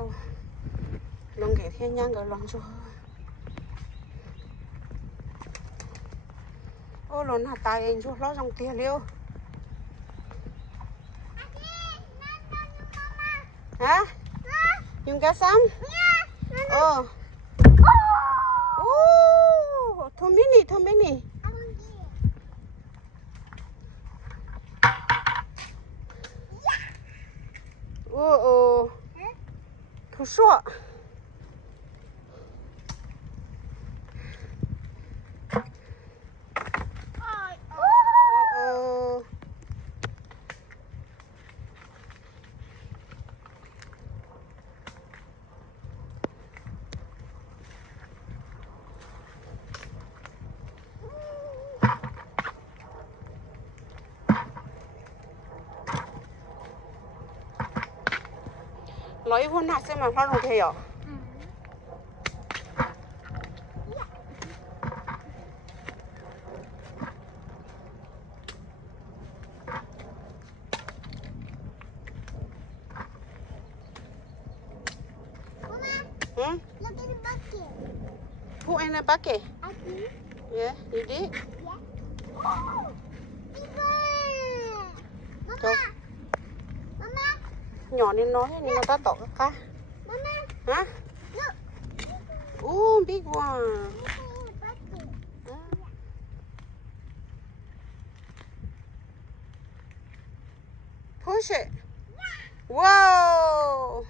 wow lòng cái thiên nhang cái lòng cho ô lòng hạt tài anh cho lo trong tia liêu hả dùng cá sắm thôi mini thôi sủa nói hôn hạt xem mà phát đồng thế à? Hmm? Look at the bucket. Put in a bucket. I did. Yeah, you did. Yeah. Oh, big one. Mama. Nhỏ nên nói nhưng mà ta tỏ cá. Mama. Hả? Look. Big one. Look at the bucket. Push it. Whoa.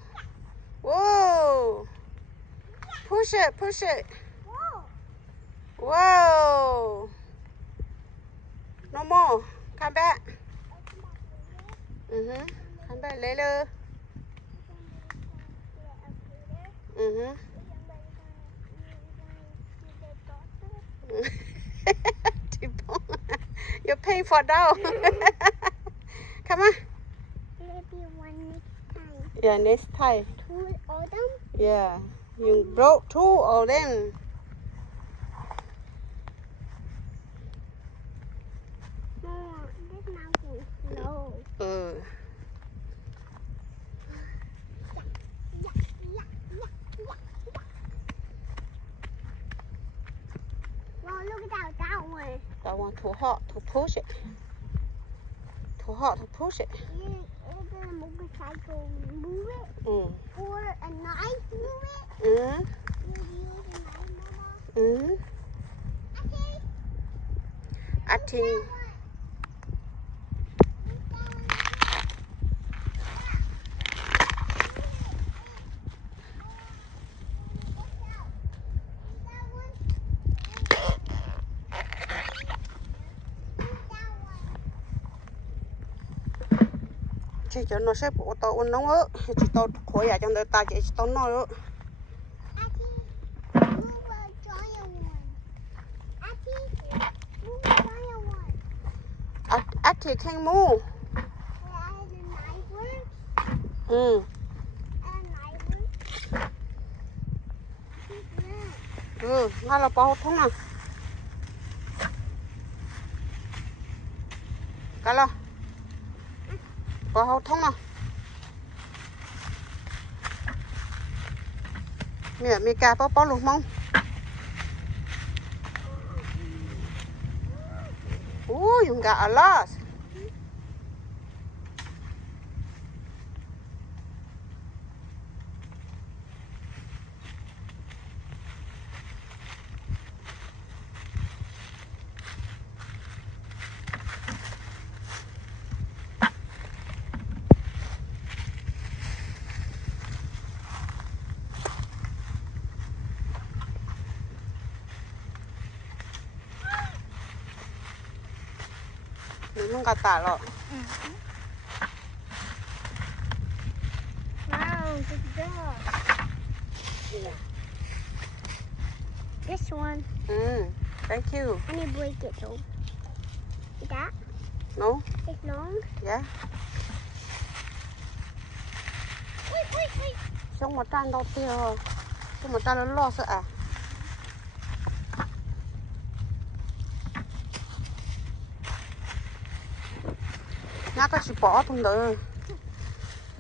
Whoa. Push it. Whoa. Whoa. No more. Come back. Come back later. You pay for dough. Come on. Maybe one next time. Yeah, next time. Two of them. Yeah, you broke 2 of them. No, this mountain is slow. Wow, look at that one. That one too hot to push it. Too hot to push it. Is a motorcycle move it? Or a knife move it? You use a knife, Mama? I think. Chỉ cho nó sẽ bộ tàu nó á, chỉ tàu khối à trong đời ta chỉ tàu nó á. Ati can't move. Nó là bao thông à. Cái lo. Bao thông à. Mẹ mi cà bao luôn mong. You got a lot. Mình gạt tả rồi. Wow, good job. Yeah. This one. Thank you. I need to break it though. Like that? No? It's long? Yeah. Wait. Xong một trang đâu tiêu rồi. Xong một trang nó lo sợ à? Nó có chỉ bỏ thùng đó.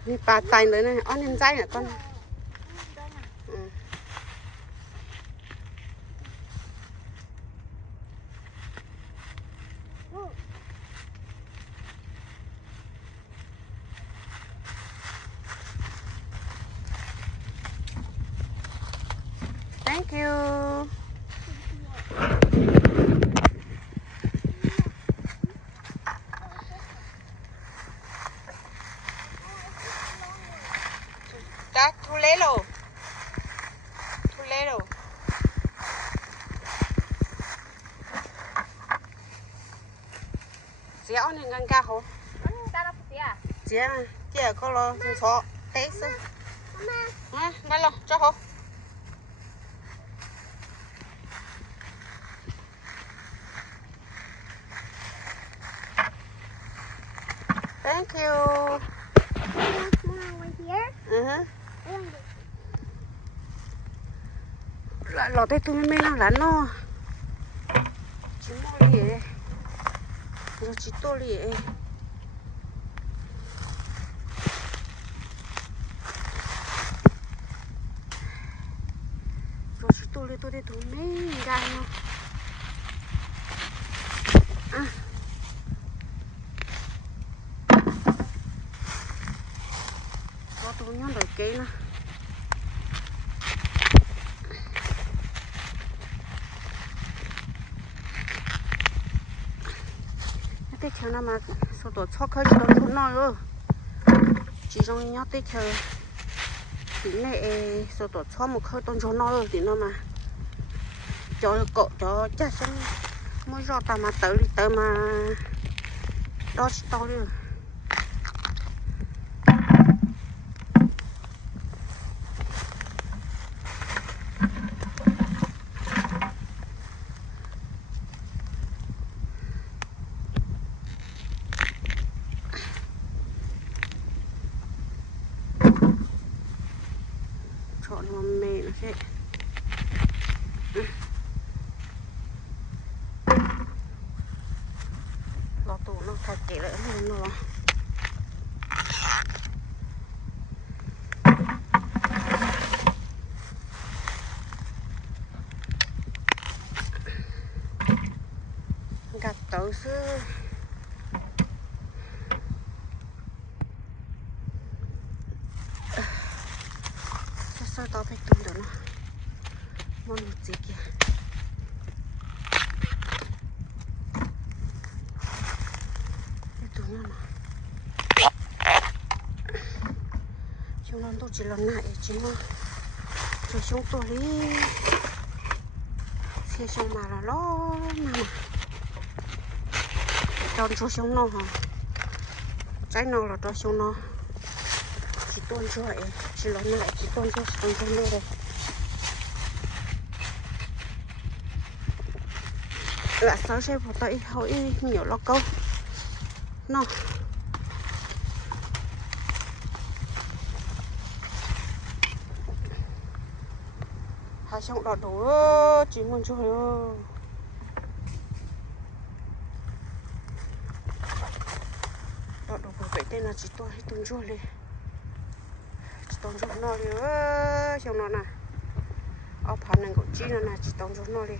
Đi bà tay nữa này, ăn nhân dây nè con. Thank you. That too little. Too little. Dẻo nên ngang cao hổ. Dẻo có lo chân chó té xứ. Đây lo cho hổ. Thank you. Lại lọt tay tôi mới nào lắn nó. Chỉ mua lì ấy. Rồi chỉ tô lì ấy. Rồi chỉ tô lì tôi đi tôi mấy gai nó. Có tôi nhón đợi kế nữa. Tết theo năm mà số tổ cho khơi cho chúng nó ơ chỉ trong nhớ tết theo tí này số tổ cho một khơi tôn cho nó ơ tí nó mà cho cậu cho chắc xong mới rõ ta mà tới mà đó to đi chọn mà mẹ nó sẽ lò tủ nó thật kỹ lại hơn nó gặp tàu sư sao tao phải tung được nó món gì kìa cái tung nó chúng nó tôi chỉ lần này chỉ nó rồi chúng tôi đi xe xong mà là nó nè cho chúng nó hả trái nó là cho chúng nó chỉ tuôn cho vậy chỉ lần lại chỉ tuôn cho nó đây là sao xem một tay hỏi nhiều lo câu nó hai xong đỏ đủ chỉ muốn cho đỏ đủ vậy tên là chỉ tuôn hay tuôn cho đi tông cho nó đi xong nó nè ở phần này có chi nó nè chỉ tông cho nó đi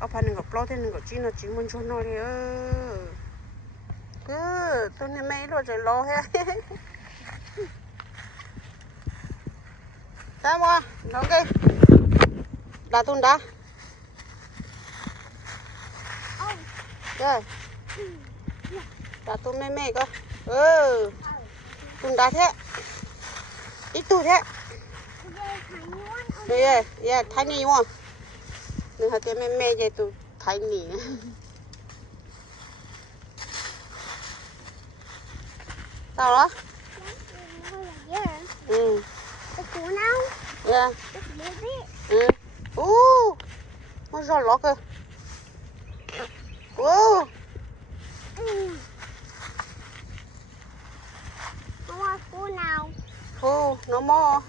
ở phần này có plo thế này có chi nó chỉ muốn cho nó đi cứ tôi này mấy rồi rồi lo he sao mà nó cái đã tuần đã rồi đã tuần mấy mấy cơ tuần đã thế ít tuổi thế đây yeah thái nì không đừng hạt tiền mẹ vậy tụi thái nì sao đó yeah nó giò lót cơ no more.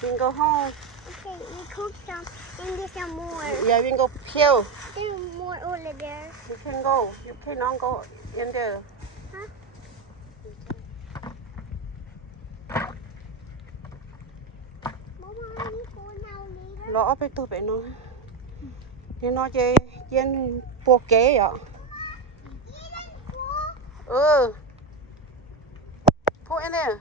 We can go home. Okay, we cook some and get some more. Yeah, we can go peel. There's more over there. You can go. You cannot go in there. Huh? Mama, we go now later. Lo ấp tụi bé nó. Thì nó chơi trên buộc kế ạ. Put in there.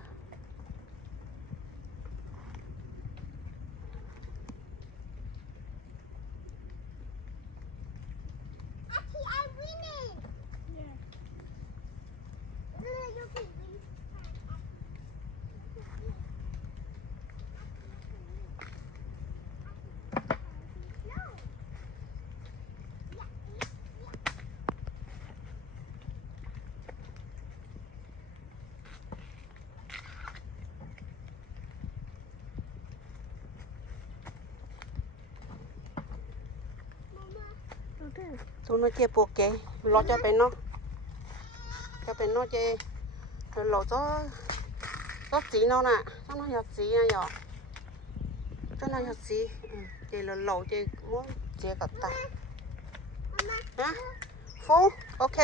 tụi nó chia buộc kì lo cho bên nó chơi rồi lo cho chỉ nó nè cho nó nhặt chỉ nha nhở cho nó nhặt chỉ chơi là lẩu chơi muốn chơi cả ta hả Phú ok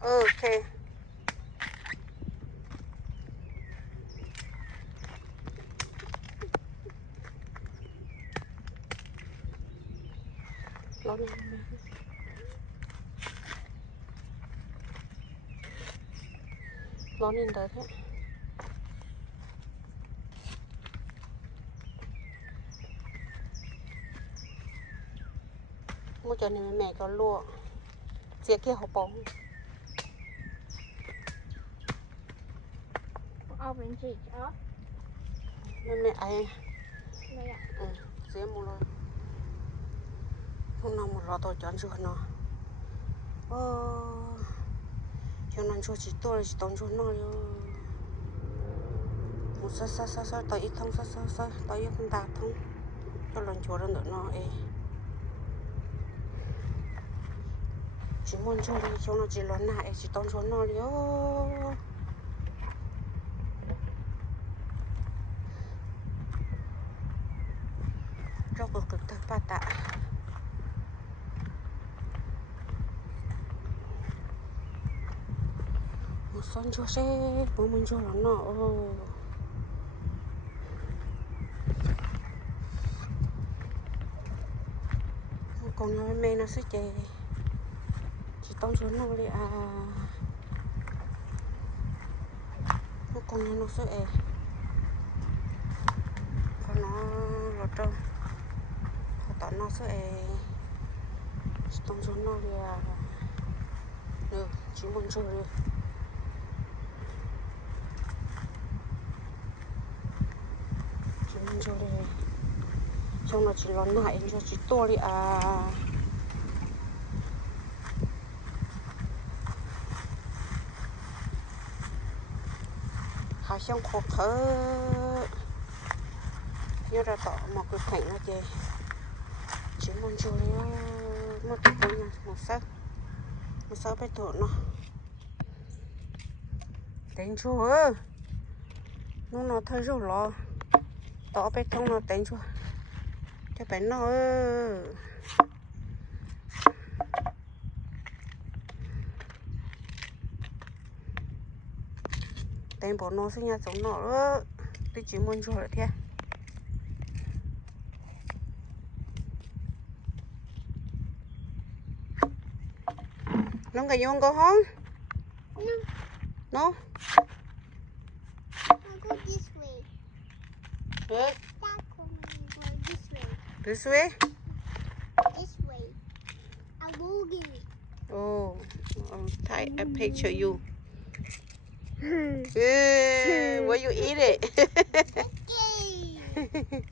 ok lo nên tới thế mua cho nên mẹ có lụa chia kia học bóng open cheek off. mẹ ai dễ mua rồi hôm nào một lọ tôi chọn cho nó cho nó cho chỉ tôi chỉ tốn cho nó một sao tới ít thông sao tới ít không đạt thông cho lần chỗ đó nữa nó ấy chỉ muốn cho đi cho nó chỉ lớn lại chỉ tốn cho nó đi cho cực thật ba tạ một son cho xe bố mình cho nó còn nhà mẹ nó sẽ chơi chỉ tông cho nó đi con nhà nó sẽ còn nó lọt trong tao nó sẽ chỉ tông cho nó đi được chỉ muốn chơi đi chỉ muốn chơi đi trong nó chỉ lón lại cho chỉ to đi hào xong khổ thở như là tỏ một cái cảnh nó chơi chỉ muốn chơi một cái con nha một sao bé thổ nó đánh chúa nó thấy rồi lo tỏ bé thông nó đánh chúa cho bé nó đánh bỏ nó sinh nhà giống nó tôi chỉ muốn chơi thế nó cái dùng có không? No. I'll go this way. Good. Dad told me to go this way. This way? This way. A boogie. Oh, I'll take a picture you. Where you eat it? Okay.